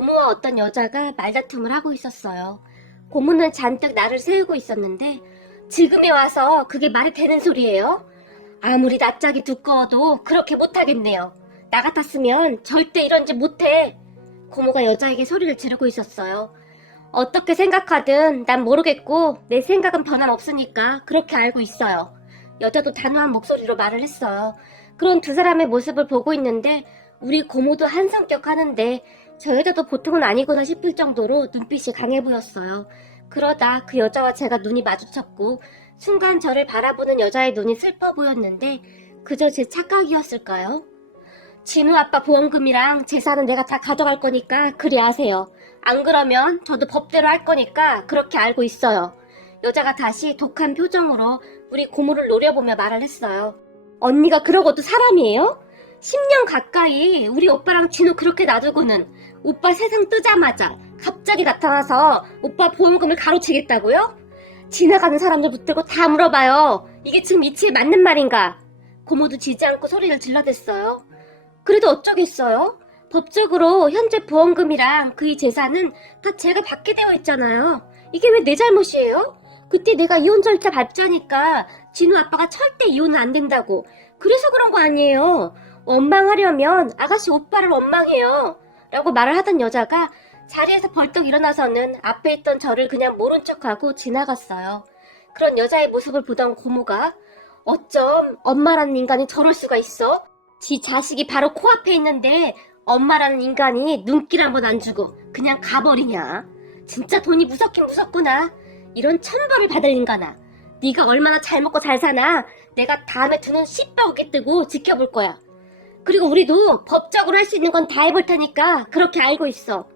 고모와 어떤 여자가 말다툼을 하고 있었어요. 고모는 잔뜩 나를 세우고 있었는데 지금에 와서 그게 말이 되는 소리예요? 아무리 낯짝이 두꺼워도 그렇게 못하겠네요. 나 같았으면 절대 이런 짓 못해. 고모가 여자에게 소리를 지르고 있었어요. 어떻게 생각하든 난 모르겠고 내 생각은 변함없으니까 그렇게 알고 있어요. 여자도 단호한 목소리로 말을 했어요. 그런 두 사람의 모습을 보고 있는데 우리 고모도 한 성격 하는데 저 여자도 보통은 아니구나 싶을 정도로 눈빛이 강해 보였어요. 그러다 그 여자와 제가 눈이 마주쳤고 순간 저를 바라보는 여자의 눈이 슬퍼 보였는데 그저 제 착각이었을까요? 진우 아빠 보험금이랑 재산은 내가 다 가져갈 거니까 그리 아세요. 안 그러면 저도 법대로 할 거니까 그렇게 알고 있어요. 여자가 다시 독한 표정으로 우리 고모를 노려보며 말을 했어요. 언니가 그러고도 사람이에요? 10년 가까이 우리 오빠랑 진우 그렇게 놔두고는 오빠 세상 뜨자마자 갑자기 나타나서 오빠 보험금을 가로채겠다고요? 지나가는 사람들 붙들고 다 물어봐요. 이게 지금 이치에 맞는 말인가? 고모도 지지 않고 소리를 질러댔어요. 그래도 어쩌겠어요? 법적으로 현재 보험금이랑 그의 재산은 다 제가 받게 되어 있잖아요. 이게 왜 내 잘못이에요? 그때 내가 이혼 절차 밟자니까 진우 아빠가 절대 이혼은 안 된다고. 그래서 그런 거 아니에요. 원망하려면 아가씨 오빠를 원망해요. 라고 말을 하던 여자가 자리에서 벌떡 일어나서는 앞에 있던 저를 그냥 모른 척하고 지나갔어요. 그런 여자의 모습을 보던 고모가 어쩜 엄마라는 인간이 저럴 수가 있어? 지 자식이 바로 코앞에 있는데 엄마라는 인간이 눈길 한번 안 주고 그냥 가버리냐? 진짜 돈이 무섭긴 무섭구나. 이런 천벌을 받을 인간아. 네가 얼마나 잘 먹고 잘 사나 내가 다음에 두 눈 시뻘겋게 뜨고 지켜볼 거야. 그리고 우리도 법적으로 할 수 있는 건 다 해볼 테니까 그렇게 알고 있어.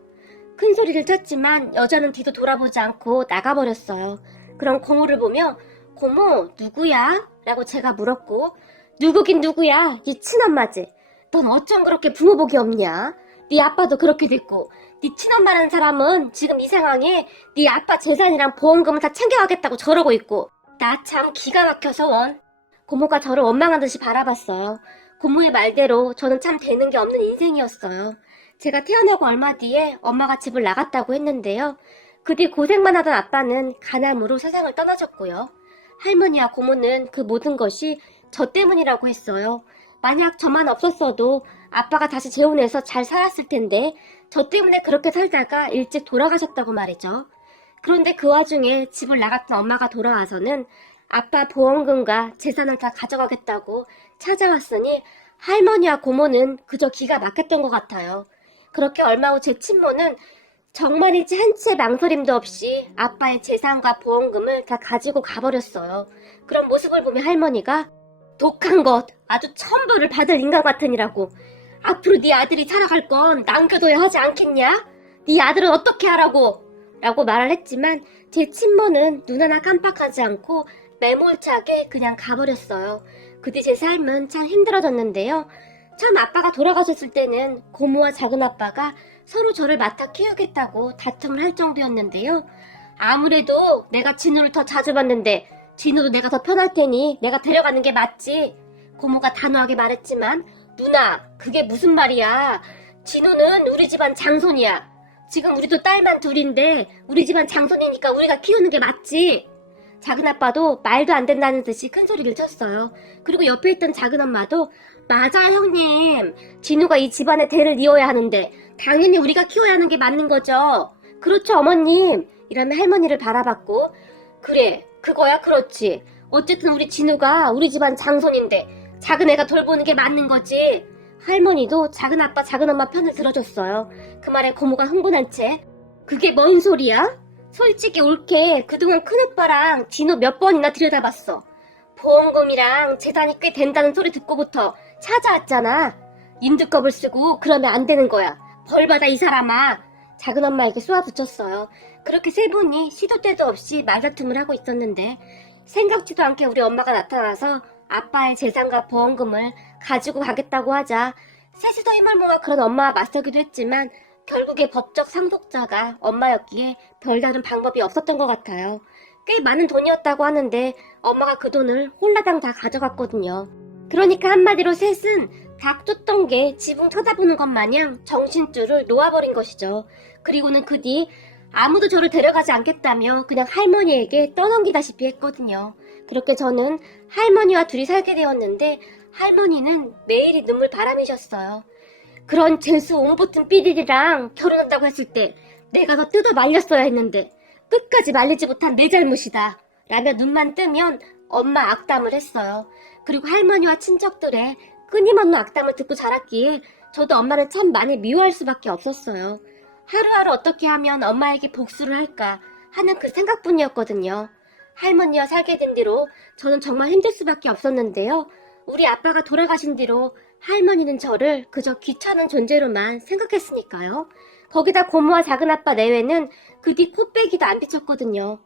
큰 소리를 쳤지만 여자는 뒤도 돌아보지 않고 나가버렸어요. 그럼 고모를 보며 고모 누구야? 라고 제가 물었고 누구긴 누구야? 네 친엄마지. 넌 어쩜 그렇게 부모 복이 없냐? 네 아빠도 그렇게 됐고 네 친엄마라는 사람은 지금 이 상황에 네 아빠 재산이랑 보험금을 다 챙겨가겠다고 저러고 있고 나 참 기가 막혀서 원. 고모가 저를 원망한 듯이 바라봤어요. 고모의 말대로 저는 참 되는 게 없는 인생이었어요. 제가 태어나고 얼마 뒤에 엄마가 집을 나갔다고 했는데요. 그 뒤 고생만 하던 아빠는 간암으로 세상을 떠나셨고요. 할머니와 고모는 그 모든 것이 저 때문이라고 했어요. 만약 저만 없었어도 아빠가 다시 재혼해서 잘 살았을 텐데 저 때문에 그렇게 살다가 일찍 돌아가셨다고 말이죠. 그런데 그 와중에 집을 나갔던 엄마가 돌아와서는 아빠 보험금과 재산을 다 가져가겠다고 찾아왔으니 할머니와 고모는 그저 기가 막혔던 것 같아요. 그렇게 얼마 후 제 친모는 정말이지 한치의 망설임도 없이 아빠의 재산과 보험금을 다 가지고 가버렸어요. 그런 모습을 보며 할머니가 독한 것, 아주 천벌을 받을 인간 같으니라고. 앞으로 네 아들이 살아갈 건 남겨둬야 하지 않겠냐? 네 아들은 어떻게 하라고? 라고 말을 했지만 제 친모는 눈 하나 깜빡하지 않고 매몰차게 그냥 가버렸어요. 그 뒤 제 삶은 참 힘들어졌는데요. 처음 아빠가 돌아가셨을 때는 고모와 작은아빠가 서로 저를 맡아 키우겠다고 다툼을 할 정도였는데요. 아무래도 내가 진우를 더 자주 봤는데 진우도 내가 더 편할 테니 내가 데려가는 게 맞지. 고모가 단호하게 말했지만 누나 그게 무슨 말이야. 진우는 우리 집안 장손이야. 지금 우리도 딸만 둘인데 우리 집안 장손이니까 우리가 키우는 게 맞지. 작은아빠도 말도 안 된다는 듯이 큰 소리를 쳤어요. 그리고 옆에 있던 작은엄마도 맞아 형님. 진우가 이 집안의 대를 이어야 하는데 당연히 우리가 키워야 하는 게 맞는 거죠. 그렇죠 어머님. 이라며 할머니를 바라봤고 그래 그거야 그렇지. 어쨌든 우리 진우가 우리 집안 장손인데 작은 애가 돌보는 게 맞는 거지. 할머니도 작은아빠 작은엄마 편을 들어줬어요. 그 말에 고모가 흥분한 채 그게 뭔 소리야? 솔직히 옳게 그동안 큰오빠랑 진우 몇 번이나 들여다봤어. 보험금이랑 재산이 꽤 된다는 소리 듣고부터 찾아왔잖아. 임두껍을 쓰고 그러면 안 되는 거야. 벌받아 이 사람아. 작은엄마에게 쏘아붙였어요. 그렇게 세 분이 시도 때도 없이 말다툼을 하고 있었는데 생각지도 않게 우리 엄마가 나타나서 아빠의 재산과 보험금을 가지고 가겠다고 하자 셋이서 힘을 모아 그런 엄마와 맞서기도 했지만 결국에 법적 상속자가 엄마였기에 별다른 방법이 없었던 것 같아요. 꽤 많은 돈이었다고 하는데 엄마가 그 돈을 홀라당 다 가져갔거든요. 그러니까 한마디로 셋은 닥쳤던 게 지붕 쳐다보는 것 마냥 정신줄을 놓아버린 것이죠. 그리고는 그 뒤 아무도 저를 데려가지 않겠다며 그냥 할머니에게 떠넘기다시피 했거든요. 그렇게 저는 할머니와 둘이 살게 되었는데 할머니는 매일이 눈물 바람이셨어요. 그런 재수 옹붙은 삐리리랑 결혼한다고 했을 때 내가 더 뜯어 말렸어야 했는데 끝까지 말리지 못한 내 잘못이다 라며 눈만 뜨면 엄마 악담을 했어요. 그리고 할머니와 친척들의 끊임없는 악담을 듣고 자랐기에 저도 엄마를 참 많이 미워할 수밖에 없었어요. 하루하루 어떻게 하면 엄마에게 복수를 할까 하는 그 생각뿐이었거든요. 할머니와 살게 된 뒤로 저는 정말 힘들 수밖에 없었는데요. 우리 아빠가 돌아가신 뒤로 할머니는 저를 그저 귀찮은 존재로만 생각했으니까요. 거기다 고모와 작은아빠 내외는 그 뒤 코빼기도 안 비쳤거든요.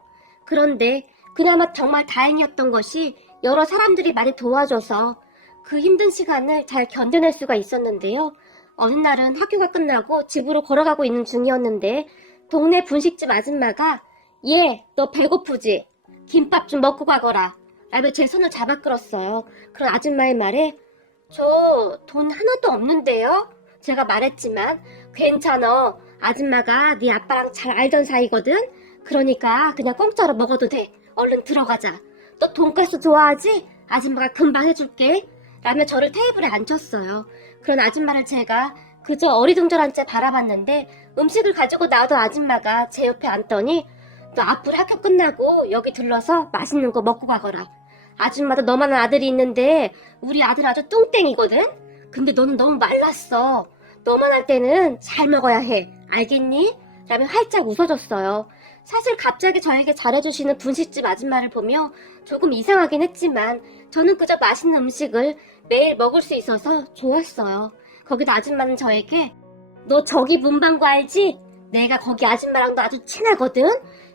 그런데 그나마 정말 다행이었던 것이 여러 사람들이 많이 도와줘서 그 힘든 시간을 잘 견뎌낼 수가 있었는데요. 어느 날은 학교가 끝나고 집으로 걸어가고 있는 중이었는데 동네 분식집 아줌마가 얘, 너 배고프지? 김밥 좀 먹고 가거라 라며 제 손을 잡아 끌었어요. 그런 아줌마의 말에 저 돈 하나도 없는데요? 제가 말했지만 괜찮아. 아줌마가 네 아빠랑 잘 알던 사이거든? 그러니까 그냥 공짜로 먹어도 돼. 얼른 들어가자. 너 돈가스 좋아하지? 아줌마가 금방 해줄게. 라며 저를 테이블에 앉혔어요. 그런 아줌마를 제가 그저 어리둥절한 채 바라봤는데 음식을 가지고 나오던 아줌마가 제 옆에 앉더니 너 앞으로 학교 끝나고 여기 들러서 맛있는 거 먹고 가거라. 아줌마도 너만한 아들이 있는데 우리 아들 아주 뚱땡이거든? 근데 너는 너무 말랐어. 너만 할 때는 잘 먹어야 해. 알겠니? 라며 활짝 웃어줬어요. 사실 갑자기 저에게 잘해주시는 분식집 아줌마를 보며 조금 이상하긴 했지만 저는 그저 맛있는 음식을 매일 먹을 수 있어서 좋았어요. 거기다 아줌마는 저에게 너 저기 문방구 알지? 내가 거기 아줌마랑도 아주 친하거든?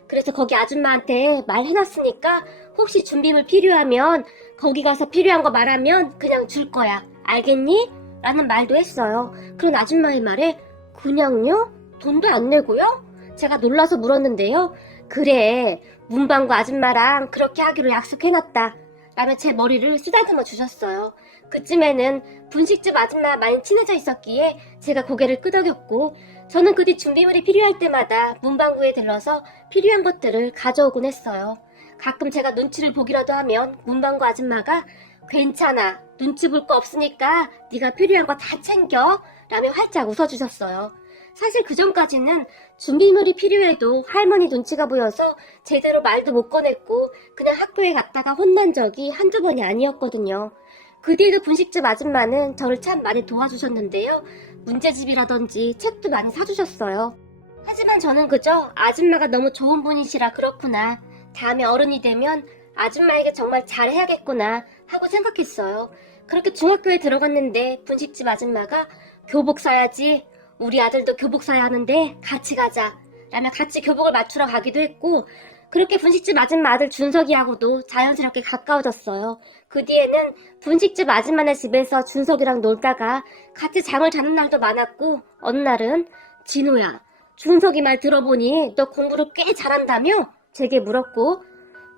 그래서 거기 아줌마한테 말해놨으니까 혹시 준비물 필요하면 거기 가서 필요한 거 말하면 그냥 줄 거야. 알겠니? 라는 말도 했어요. 그런 아줌마의 말에 그냥요? 돈도 안 내고요? 제가 놀라서 물었는데요. 그래, 문방구 아줌마랑 그렇게 하기로 약속해놨다. 라며 제 머리를 쓰다듬어 주셨어요. 그쯤에는 분식집 아줌마 많이 친해져 있었기에 제가 고개를 끄덕였고 저는 그 뒤 준비물이 필요할 때마다 문방구에 들러서 필요한 것들을 가져오곤 했어요. 가끔 제가 눈치를 보기라도 하면 문방구 아줌마가 괜찮아, 눈치 볼 거 없으니까 네가 필요한 거 다 챙겨 라며 활짝 웃어주셨어요. 사실 그전까지는 준비물이 필요해도 할머니 눈치가 보여서 제대로 말도 못 꺼냈고 그냥 학교에 갔다가 혼난 적이 한두 번이 아니었거든요. 그 뒤에도 분식집 아줌마는 저를 참 많이 도와주셨는데요. 문제집이라든지 책도 많이 사주셨어요. 하지만 저는 그저 아줌마가 너무 좋은 분이시라 그렇구나. 다음에 어른이 되면 아줌마에게 정말 잘해야겠구나 하고 생각했어요. 그렇게 중학교에 들어갔는데 분식집 아줌마가 교복 사야지. 우리 아들도 교복 사야 하는데 같이 가자. 라며 같이 교복을 맞추러 가기도 했고 그렇게 분식집 아줌마 아들 준석이하고도 자연스럽게 가까워졌어요. 그 뒤에는 분식집 아줌마네 집에서 준석이랑 놀다가 같이 잠을 자는 날도 많았고 어느 날은 진호야, 준석이 말 들어보니 너 공부를 꽤 잘한다며? 제게 물었고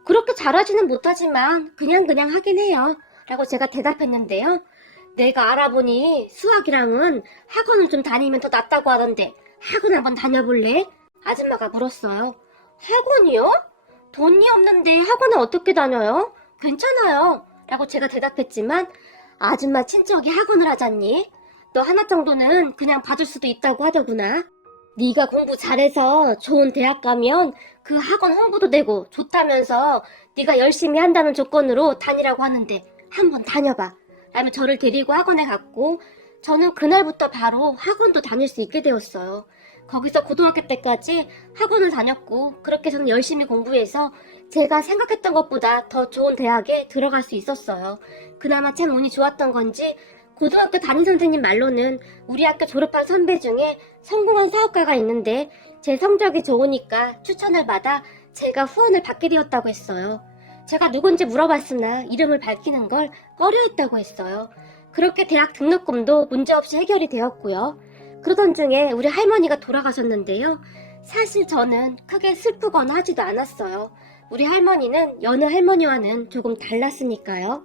그렇게 잘하지는 못하지만 그냥 하긴 해요. 라고 제가 대답했는데요. 내가 알아보니 수학이랑은 학원을 좀 다니면 더 낫다고 하던데 학원 한번 다녀볼래? 아줌마가 물었어요. 학원이요? 돈이 없는데 학원을 어떻게 다녀요? 괜찮아요. 라고 제가 대답했지만 아줌마 친척이 학원을 하잖니? 너 하나 정도는 그냥 봐줄 수도 있다고 하더구나. 네가 공부 잘해서 좋은 대학 가면 그 학원 홍보도 되고 좋다면서 네가 열심히 한다는 조건으로 다니라고 하는데 한번 다녀봐. 라며 저를 데리고 학원에 갔고 저는 그날부터 바로 학원도 다닐 수 있게 되었어요. 거기서 고등학교 때까지 학원을 다녔고 그렇게 저는 열심히 공부해서 제가 생각했던 것보다 더 좋은 대학에 들어갈 수 있었어요. 그나마 참 운이 좋았던 건지 고등학교 담임선생님 말로는 우리 학교 졸업한 선배 중에 성공한 사업가가 있는데 제 성적이 좋으니까 추천을 받아 제가 후원을 받게 되었다고 했어요. 제가 누군지 물어봤으나 이름을 밝히는 걸 꺼려했다고 했어요. 그렇게 대학 등록금도 문제없이 해결이 되었고요. 그러던 중에 우리 할머니가 돌아가셨는데요. 사실 저는 크게 슬프거나 하지도 않았어요. 우리 할머니는 여느 할머니와는 조금 달랐으니까요.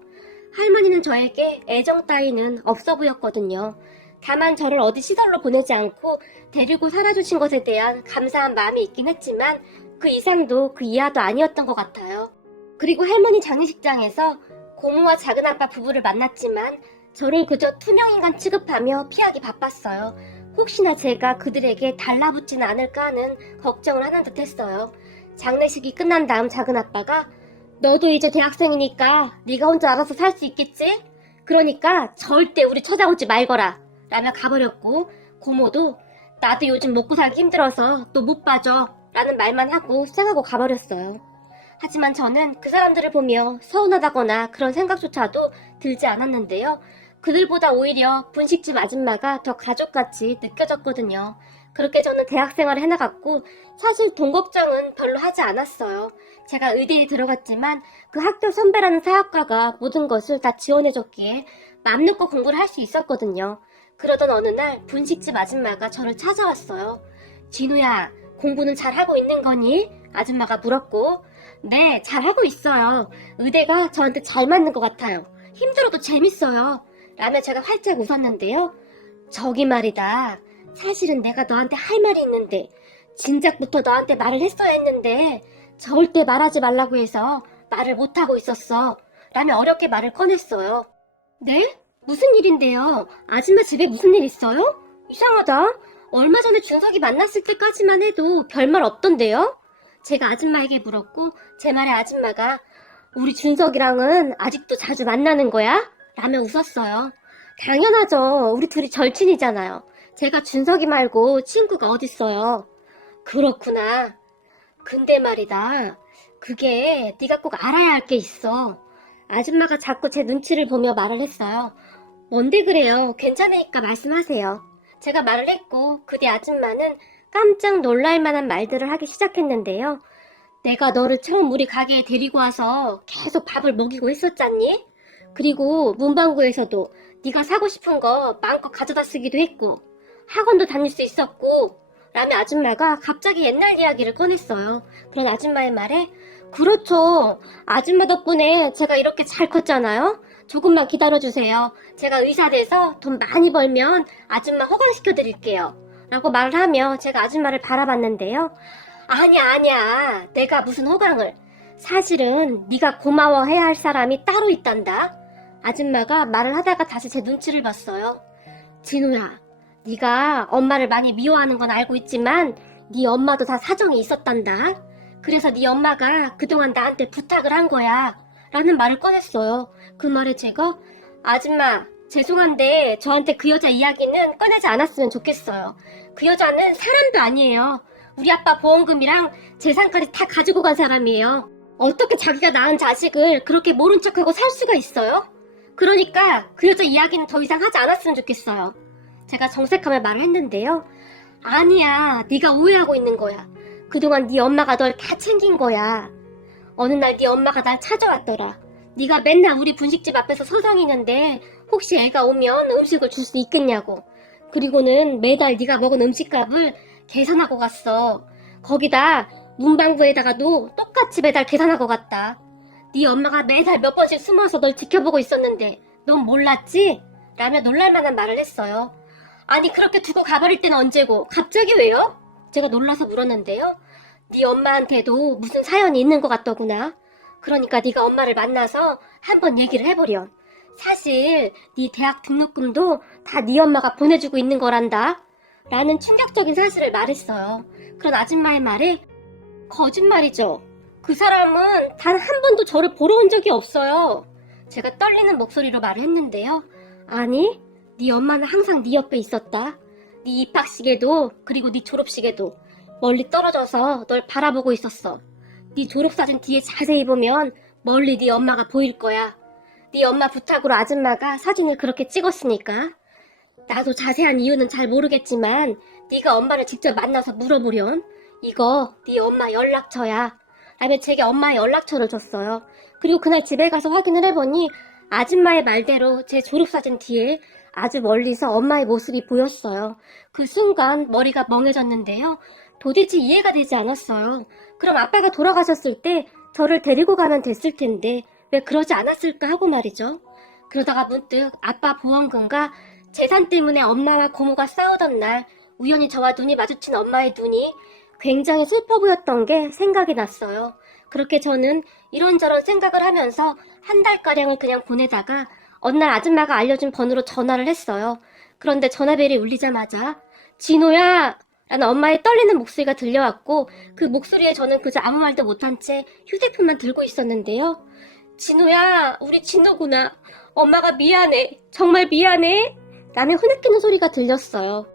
할머니는 저에게 애정 따위는 없어 보였거든요. 다만 저를 어디 시설로 보내지 않고 데리고 살아주신 것에 대한 감사한 마음이 있긴 했지만 그 이상도 그 이하도 아니었던 것 같아요. 그리고 할머니 장례식장에서 고모와 작은아빠 부부를 만났지만 저를 그저 투명인간 취급하며 피하기 바빴어요. 혹시나 제가 그들에게 달라붙지는 않을까 하는 걱정을 하는 듯 했어요. 장례식이 끝난 다음 작은아빠가 너도 이제 대학생이니까 네가 혼자 알아서 살 수 있겠지? 그러니까 절대 우리 찾아오지 말거라 라며 가버렸고 고모도 나도 요즘 먹고 살기 힘들어서 또 못 봐줘 라는 말만 하고 쌩하고 가버렸어요. 하지만 저는 그 사람들을 보며 서운하다거나 그런 생각조차도 들지 않았는데요. 그들보다 오히려 분식집 아줌마가 더 가족같이 느껴졌거든요. 그렇게 저는 대학생활을 해나갔고 사실 돈 걱정은 별로 하지 않았어요. 제가 의대에 들어갔지만 그 학교 선배라는 사학과가 모든 것을 다 지원해줬기에 맘 놓고 공부를 할 수 있었거든요. 그러던 어느 날 분식집 아줌마가 저를 찾아왔어요. 진우야, 공부는 잘하고 있는 거니? 아줌마가 물었고 네, 잘하고 있어요. 의대가 저한테 잘 맞는 것 같아요. 힘들어도 재밌어요. 라며 제가 활짝 웃었는데요. 저기 말이다. 사실은 내가 너한테 할 말이 있는데 진작부터 너한테 말을 했어야 했는데 절대 말하지 말라고 해서 말을 못하고 있었어. 라며 어렵게 말을 꺼냈어요. 네? 무슨 일인데요? 아줌마 집에 무슨 일 있어요? 이상하다. 얼마 전에 준석이 만났을 때까지만 해도 별말 없던데요? 제가 아줌마에게 물었고 제 말에 아줌마가 우리 준석이랑은 아직도 자주 만나는 거야? 라며 웃었어요. 당연하죠. 우리 둘이 절친이잖아요. 제가 준석이 말고 친구가 어딨어요. 그렇구나. 근데 말이다. 그게 네가 꼭 알아야 할 게 있어. 아줌마가 자꾸 제 눈치를 보며 말을 했어요. 뭔데 그래요? 괜찮으니까 말씀하세요. 제가 말을 했고 그뒤 아줌마는 깜짝 놀랄 만한 말들을 하기 시작했는데요. 내가 너를 처음 우리 가게에 데리고 와서 계속 밥을 먹이고 했었잖니? 그리고 문방구에서도 네가 사고 싶은 거 마음껏 가져다 쓰기도 했고 학원도 다닐 수 있었고 라며 아줌마가 갑자기 옛날 이야기를 꺼냈어요. 그런 아줌마의 말에 그렇죠. 아줌마 덕분에 제가 이렇게 잘 컸잖아요. 조금만 기다려주세요. 제가 의사 돼서 돈 많이 벌면 아줌마 호강시켜 드릴게요. 라고 말을 하며 제가 아줌마를 바라봤는데요. 아니야. 내가 무슨 호강을. 사실은 네가 고마워해야 할 사람이 따로 있단다. 아줌마가 말을 하다가 다시 제 눈치를 봤어요. 진우야, 네가 엄마를 많이 미워하는 건 알고 있지만 네 엄마도 다 사정이 있었단다. 그래서 네 엄마가 그동안 나한테 부탁을 한 거야. 라는 말을 꺼냈어요. 그 말에 제가 아줌마, 죄송한데 저한테 그 여자 이야기는 꺼내지 않았으면 좋겠어요. 그 여자는 사람도 아니에요. 우리 아빠 보험금이랑 재산까지 다 가지고 간 사람이에요. 어떻게 자기가 낳은 자식을 그렇게 모른 척하고 살 수가 있어요? 그러니까 그 여자 이야기는 더 이상 하지 않았으면 좋겠어요. 제가 정색하며 말을 했는데요. 아니야, 네가 오해하고 있는 거야. 그동안 네 엄마가 널 다 챙긴 거야. 어느 날 네 엄마가 날 찾아왔더라. 네가 맨날 우리 분식집 앞에서 서성이는데 혹시 애가 오면 음식을 줄 수 있겠냐고. 그리고는 매달 네가 먹은 음식값을 계산하고 갔어. 거기다 문방구에다가도 똑같이 매달 계산하고 갔다. 네 엄마가 매달 몇 번씩 숨어서 널 지켜보고 있었는데 넌 몰랐지? 라며 놀랄만한 말을 했어요. 아니 그렇게 두고 가버릴 때는 언제고 갑자기 왜요? 제가 놀라서 물었는데요. 네 엄마한테도 무슨 사연이 있는 것 같더구나. 그러니까 네가 엄마를 만나서 한번 얘기를 해보렴. 사실 네 대학 등록금도 다 네 엄마가 보내주고 있는 거란다. 라는 충격적인 사실을 말했어요. 그런 아줌마의 말에 거짓말이죠. 그 사람은 단 한 번도 저를 보러 온 적이 없어요. 제가 떨리는 목소리로 말을 했는데요. 아니, 네 엄마는 항상 네 옆에 있었다. 네 입학식에도 그리고 네 졸업식에도 멀리 떨어져서 널 바라보고 있었어. 네 졸업사진 뒤에 자세히 보면 멀리 네 엄마가 보일 거야. 네 엄마 부탁으로 아줌마가 사진을 그렇게 찍었으니까. 나도 자세한 이유는 잘 모르겠지만 네가 엄마를 직접 만나서 물어보렴. 이거 네 엄마 연락처야. 라며 제게 엄마의 연락처를 줬어요. 그리고 그날 집에 가서 확인을 해보니 아줌마의 말대로 제 졸업사진 뒤에 아주 멀리서 엄마의 모습이 보였어요. 그 순간 머리가 멍해졌는데요. 도대체 이해가 되지 않았어요. 그럼 아빠가 돌아가셨을 때 저를 데리고 가면 됐을 텐데 왜 그러지 않았을까 하고 말이죠. 그러다가 문득 아빠 보험금과 재산 때문에 엄마와 고모가 싸우던 날 우연히 저와 눈이 마주친 엄마의 눈이 굉장히 슬퍼 보였던 게 생각이 났어요. 그렇게 저는 이런저런 생각을 하면서 한 달가량을 그냥 보내다가 어느 날 아줌마가 알려준 번호로 전화를 했어요. 그런데 전화벨이 울리자마자 진호야! 라는 엄마의 떨리는 목소리가 들려왔고 그 목소리에 저는 그저 아무 말도 못한 채 휴대폰만 들고 있었는데요. 진호야, 우리 진호구나. 엄마가 미안해. 정말 미안해. 라며 흐느끼는 소리가 들렸어요.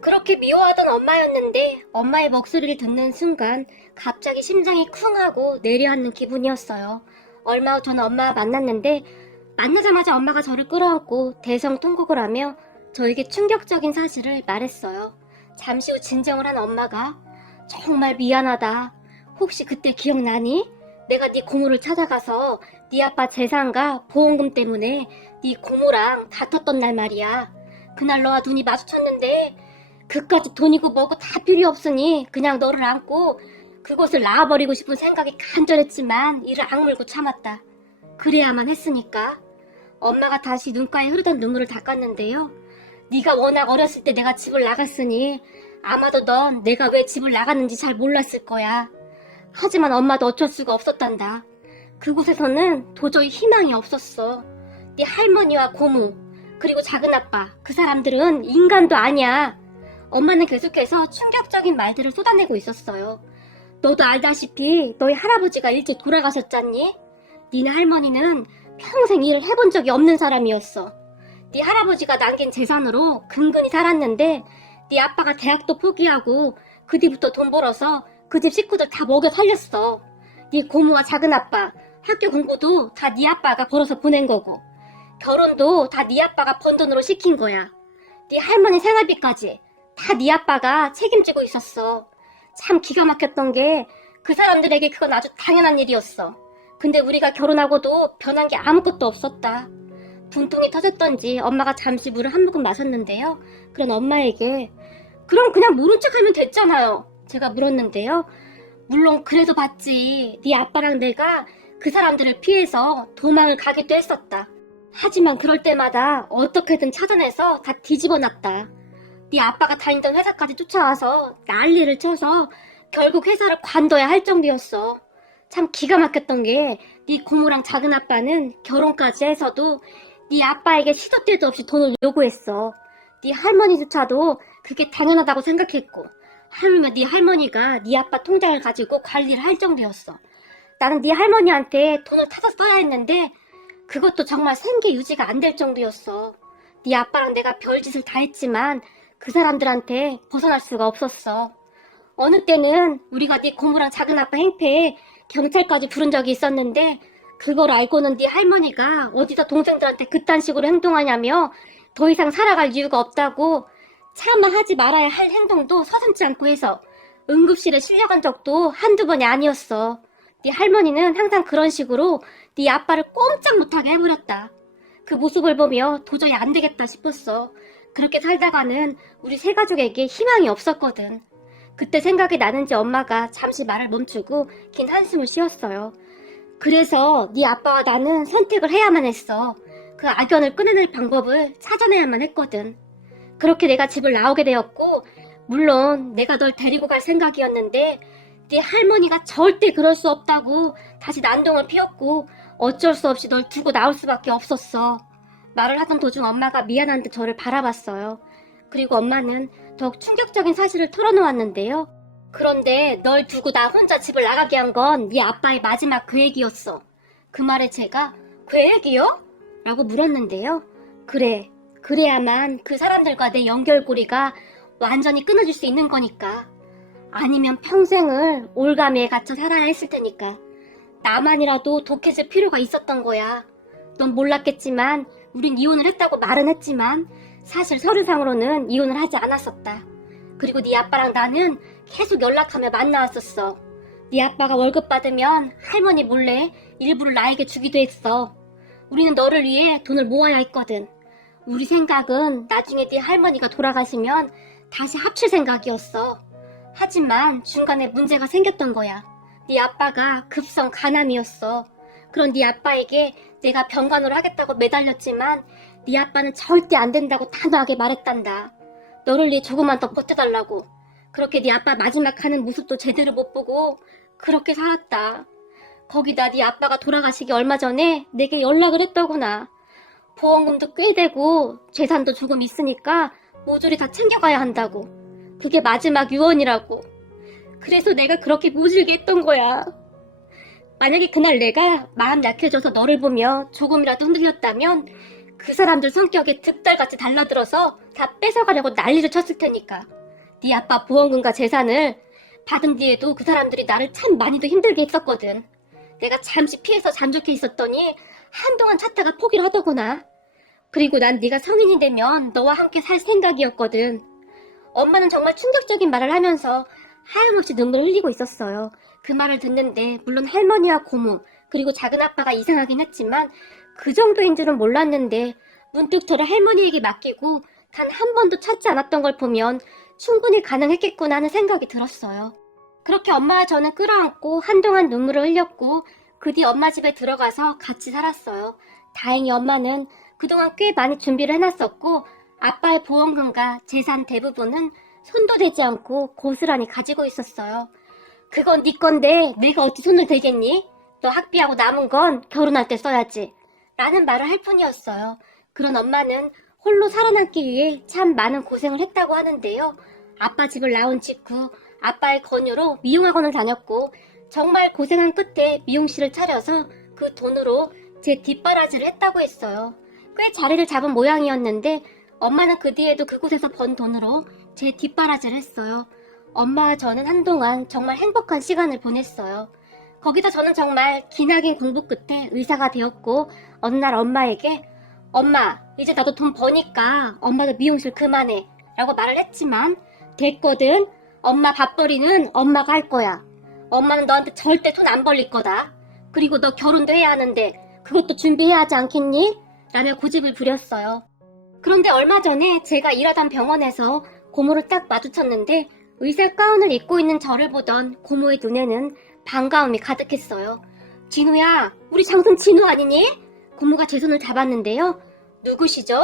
그렇게 미워하던 엄마였는데 엄마의 목소리를 듣는 순간 갑자기 심장이 쿵하고 내려앉는 기분이었어요. 얼마 후 저는 엄마와 만났는데 만나자마자 엄마가 저를 끌어안고 대성통곡을 하며 저에게 충격적인 사실을 말했어요. 잠시 후 진정을 한 엄마가 정말 미안하다. 혹시 그때 기억나니? 내가 네 고모를 찾아가서 네 아빠 재산과 보험금 때문에 네 고모랑 다퉜던 날 말이야. 그날 너와 눈이 마주쳤는데 그까짓 돈이고 뭐고 다 필요 없으니 그냥 너를 안고 그곳을 나와버리고 싶은 생각이 간절했지만 이를 악물고 참았다. 그래야만 했으니까. 엄마가 다시 눈가에 흐르던 눈물을 닦았는데요. 네가 워낙 어렸을 때 내가 집을 나갔으니 아마도 넌 내가 왜 집을 나갔는지 잘 몰랐을 거야. 하지만 엄마도 어쩔 수가 없었단다. 그곳에서는 도저히 희망이 없었어. 네 할머니와 고모 그리고 작은아빠 그 사람들은 인간도 아니야. 엄마는 계속해서 충격적인 말들을 쏟아내고 있었어요. 너도 알다시피 너희 할아버지가 일찍 돌아가셨잖니? 니네 할머니는 평생 일을 해본 적이 없는 사람이었어. 네 할아버지가 남긴 재산으로 근근히 살았는데 네 아빠가 대학도 포기하고 그 뒤부터 돈 벌어서 그 집 식구들 다 먹여 살렸어. 네 고모와 작은아빠 학교 공부도 다 네 아빠가 벌어서 보낸 거고 결혼도 다 네 아빠가 번 돈으로 시킨 거야. 네 할머니 생활비까지 다 네 아빠가 책임지고 있었어. 참 기가 막혔던 게 그 사람들에게 그건 아주 당연한 일이었어. 근데 우리가 결혼하고도 변한 게 아무것도 없었다. 분통이 터졌던지 엄마가 잠시 물을 한 모금 마셨는데요. 그런 엄마에게 그럼 그냥 모른 척하면 됐잖아요. 제가 물었는데요. 물론 그래도 봤지. 네 아빠랑 내가 그 사람들을 피해서 도망을 가기도 했었다. 하지만 그럴 때마다 어떻게든 찾아내서 다 뒤집어놨다. 네 아빠가 다니던 회사까지 쫓아와서 난리를 쳐서 결국 회사를 관둬야 할 정도였어. 참 기가 막혔던 게 네 고모랑 작은아빠는 결혼까지 해서도 네 아빠에게 시도 때도 없이 돈을 요구했어. 네 할머니조차도 그게 당연하다고 생각했고 하물며 네 할머니가 네 아빠 통장을 가지고 관리를 할 정도였어. 나는 네 할머니한테 돈을 타서 써야 했는데 그것도 정말 생계 유지가 안 될 정도였어. 네 아빠랑 내가 별짓을 다 했지만 그 사람들한테 벗어날 수가 없었어. 어느 때는 우리가 네 고모랑 작은아빠 행패에 경찰까지 부른 적이 있었는데 그걸 알고는 네 할머니가 어디서 동생들한테 그딴 식으로 행동하냐며 더 이상 살아갈 이유가 없다고 차마 하지 말아야 할 행동도 서슴지 않고 해서 응급실에 실려간 적도 한두 번이 아니었어. 네 할머니는 항상 그런 식으로 네 아빠를 꼼짝 못하게 해버렸다. 그 모습을 보며 도저히 안 되겠다 싶었어. 그렇게 살다가는 우리 세 가족에게 희망이 없었거든. 그때 생각이 나는지 엄마가 잠시 말을 멈추고 긴 한숨을 쉬었어요. 그래서 네 아빠와 나는 선택을 해야만 했어. 그 악연을 끊어낼 방법을 찾아내야만 했거든. 그렇게 내가 집을 나오게 되었고 물론 내가 널 데리고 갈 생각이었는데 네 할머니가 절대 그럴 수 없다고 다시 난동을 피웠고 어쩔 수 없이 널 두고 나올 수밖에 없었어. 말을 하던 도중 엄마가 미안한 듯 저를 바라봤어요. 그리고 엄마는 더욱 충격적인 사실을 털어놓았는데요. 그런데 널 두고 나 혼자 집을 나가게 한 건 네 아빠의 마지막 계획이었어. 그 말에 제가 계획이요? 라고 물었는데요. 그래, 그래야만 그 사람들과 내 연결고리가 완전히 끊어질 수 있는 거니까. 아니면 평생을 올가미에 갇혀 살아야 했을 테니까. 나만이라도 독해질 필요가 있었던 거야. 넌 몰랐겠지만 우린 이혼을 했다고 말은 했지만 사실 서류상으로는 이혼을 하지 않았었다. 그리고 네 아빠랑 나는 계속 연락하며 만나왔었어. 네 아빠가 월급 받으면 할머니 몰래 일부를 나에게 주기도 했어. 우리는 너를 위해 돈을 모아야 했거든. 우리 생각은 나중에 네 할머니가 돌아가시면 다시 합칠 생각이었어. 하지만 중간에 문제가 생겼던 거야. 네 아빠가 급성 간암이었어. 그런 네 아빠에게 내가 병간호를 하겠다고 매달렸지만 네 아빠는 절대 안 된다고 단호하게 말했단다. 너를 위해 조금만 더 버텨달라고. 그렇게 네 아빠 마지막 하는 모습도 제대로 못 보고 그렇게 살았다. 거기다 네 아빠가 돌아가시기 얼마 전에 내게 연락을 했더구나. 보험금도 꽤 되고 재산도 조금 있으니까 모조리 다 챙겨가야 한다고. 그게 마지막 유언이라고. 그래서 내가 그렇게 모질게 했던 거야. 만약에 그날 내가 마음 약해져서 너를 보며 조금이라도 흔들렸다면 그 사람들 성격에 득달같이 달라들어서 다 뺏어가려고 난리를 쳤을 테니까. 네 아빠 보험금과 재산을 받은 뒤에도 그 사람들이 나를 참 많이도 힘들게 했었거든. 내가 잠시 피해서 잠적해 있었더니 한동안 찾다가 포기를 하더구나. 그리고 난 네가 성인이 되면 너와 함께 살 생각이었거든. 엄마는 정말 충격적인 말을 하면서 하염없이 눈물을 흘리고 있었어요. 그 말을 듣는데 물론 할머니와 고모 그리고 작은아빠가 이상하긴 했지만 그 정도인 줄은 몰랐는데 문득 저를 할머니에게 맡기고 단 한 번도 찾지 않았던 걸 보면 충분히 가능했겠구나 하는 생각이 들었어요. 그렇게 엄마와 저는 끌어안고 한동안 눈물을 흘렸고 그 뒤 엄마 집에 들어가서 같이 살았어요. 다행히 엄마는 그동안 꽤 많이 준비를 해놨었고 아빠의 보험금과 재산 대부분은 손도 대지 않고 고스란히 가지고 있었어요. 그건 네 건데 내가 어찌 손을 대겠니? 너 학비하고 남은 건 결혼할 때 써야지. 라는 말을 할 뿐이었어요. 그런 엄마는 홀로 살아남기 위해 참 많은 고생을 했다고 하는데요. 아빠 집을 나온 직후 아빠의 권유로 미용학원을 다녔고 정말 고생한 끝에 미용실을 차려서 그 돈으로 제 뒷바라지를 했다고 했어요. 꽤 자리를 잡은 모양이었는데 엄마는 그 뒤에도 그곳에서 번 돈으로 제 뒷바라지를 했어요. 엄마와 저는 한동안 정말 행복한 시간을 보냈어요. 거기다 저는 정말 기나긴 공부 끝에 의사가 되었고 어느 날 엄마에게 엄마 이제 나도 돈 버니까 엄마도 미용실 그만해 라고 말을 했지만 됐거든. 엄마 밥벌이는 엄마가 할 거야. 엄마는 너한테 절대 돈 안 벌릴 거다. 그리고 너 결혼도 해야 하는데 그것도 준비해야 하지 않겠니? 라며 고집을 부렸어요. 그런데 얼마 전에 제가 일하던 병원에서 고모를 딱 마주쳤는데 의사 가운을 입고 있는 저를 보던 고모의 눈에는 반가움이 가득했어요. 진우야, 우리 장손 진우 아니니? 고모가 제 손을 잡았는데요. 누구시죠?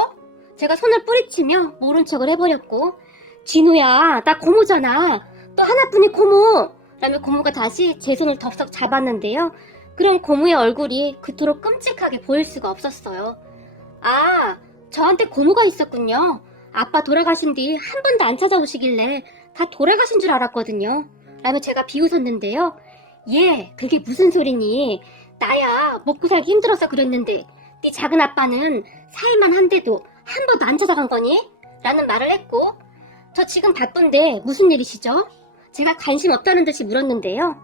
제가 손을 뿌리치며 모른 척을 해버렸고 진우야, 나 고모잖아. 또 하나뿐인 고모! 라며 고모가 다시 제 손을 덥석 잡았는데요. 그런 고모의 얼굴이 그토록 끔찍하게 보일 수가 없었어요. 아, 저한테 고모가 있었군요. 아빠 돌아가신 뒤 한 번도 안 찾아오시길래 다 돌아가신 줄 알았거든요. 라며 제가 비웃었는데요. 얘, 그게 무슨 소리니? 나야 먹고 살기 힘들어서 그랬는데 네 작은 아빠는 사이만 한데도 한 번도 안 찾아간 거니? 라는 말을 했고 저 지금 바쁜데 무슨 일이시죠? 제가 관심 없다는 듯이 물었는데요.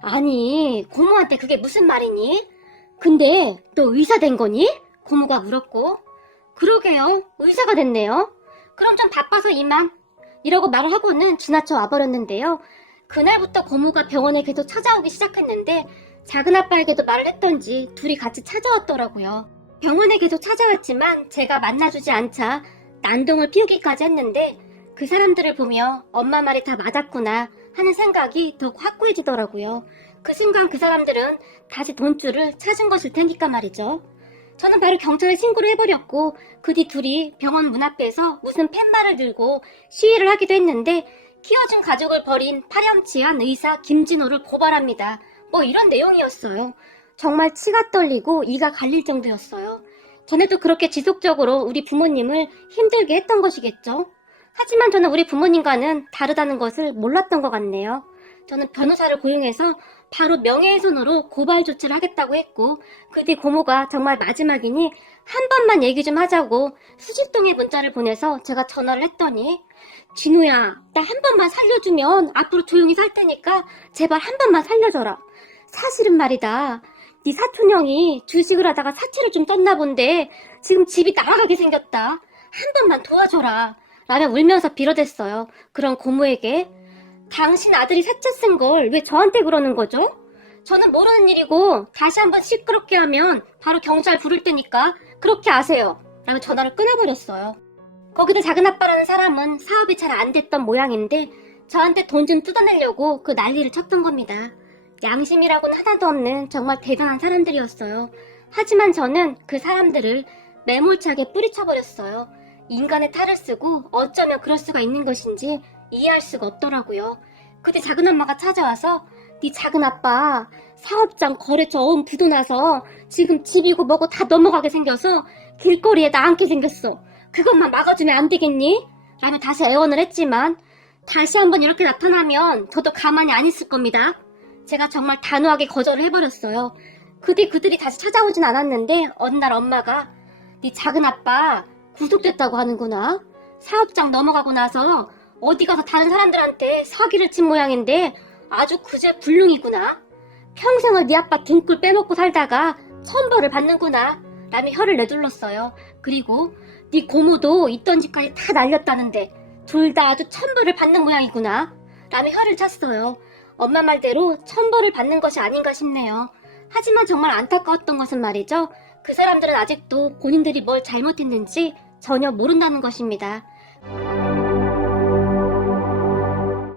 아니, 고모한테 그게 무슨 말이니? 근데 너 의사 된 거니? 고모가 물었고 그러게요. 의사가 됐네요. 그럼 좀 바빠서 이만. 이러고 말을 하고는 지나쳐 와버렸는데요. 그날부터 고모가 병원에 계속 찾아오기 시작했는데 작은아빠에게도 말을 했던지 둘이 같이 찾아왔더라고요. 병원에 계속 찾아왔지만 제가 만나주지 않자 난동을 피우기까지 했는데 그 사람들을 보며 엄마 말이 다 맞았구나 하는 생각이 더욱 확고해지더라고요. 그 순간 그 사람들은 다시 돈줄을 찾은 것일 테니까 말이죠. 저는 바로 경찰에 신고를 해버렸고 그 뒤 둘이 병원 문 앞에서 무슨 팻말을 들고 시위를 하기도 했는데 키워준 가족을 버린 파렴치한 의사 김진호를 고발합니다. 뭐 이런 내용이었어요. 정말 치가 떨리고 이가 갈릴 정도였어요. 전에도 그렇게 지속적으로 우리 부모님을 힘들게 했던 것이겠죠. 하지만 저는 우리 부모님과는 다르다는 것을 몰랐던 것 같네요. 저는 변호사를 고용해서 바로 명예훼손으로 고발 조치를 하겠다고 했고 그 뒤 고모가 정말 마지막이니 한 번만 얘기 좀 하자고 수십 통의 문자를 보내서 제가 전화를 했더니 진우야, 나 한 번만 살려주면 앞으로 조용히 살 테니까 제발 한 번만 살려줘라. 사실은 말이다. 네 사촌형이 주식을 하다가 사채를 좀 떴나 본데 지금 집이 나가게 생겼다. 한 번만 도와줘라. 라며 울면서 빌어댔어요. 그런 고모에게 당신 아들이 사채 쓴 걸 왜 저한테 그러는 거죠? 저는 모르는 일이고 다시 한번 시끄럽게 하면 바로 경찰 부를 테니까 그렇게 아세요. 라며 전화를 끊어버렸어요. 거기다 작은아빠라는 사람은 사업이 잘 안 됐던 모양인데 저한테 돈 좀 뜯어내려고 그 난리를 쳤던 겁니다. 양심이라고는 하나도 없는 정말 대단한 사람들이었어요. 하지만 저는 그 사람들을 매몰차게 뿌리쳐버렸어요. 인간의 탈을 쓰고 어쩌면 그럴 수가 있는 것인지 이해할 수가 없더라고요. 그때 작은엄마가 찾아와서 네 작은아빠 사업장 거래처 어음 부도나서 지금 집이고 뭐고 다 넘어가게 생겨서 길거리에 나앉게 생겼어. 그것만 막아주면 안 되겠니? 라며 다시 애원을 했지만 다시 한번 이렇게 나타나면 저도 가만히 안 있을 겁니다. 제가 정말 단호하게 거절을 해버렸어요. 그 뒤 그들이 다시 찾아오진 않았는데 어느 날 엄마가 네 작은아빠 구속됐다고 하는구나. 사업장 넘어가고 나서 어디 가서 다른 사람들한테 사기를 친 모양인데 아주 그제 불능이구나. 평생을 네 아빠 등골 빼먹고 살다가 천벌을 받는구나. 라며 혀를 내둘렀어요. 그리고 네 고모도 있던 집까지 다 날렸다는데 둘 다 아주 천벌을 받는 모양이구나. 라며 혀를 찼어요. 엄마 말대로 천벌을 받는 것이 아닌가 싶네요. 하지만 정말 안타까웠던 것은 말이죠. 그 사람들은 아직도 본인들이 뭘 잘못했는지 전혀 모른다는 것입니다.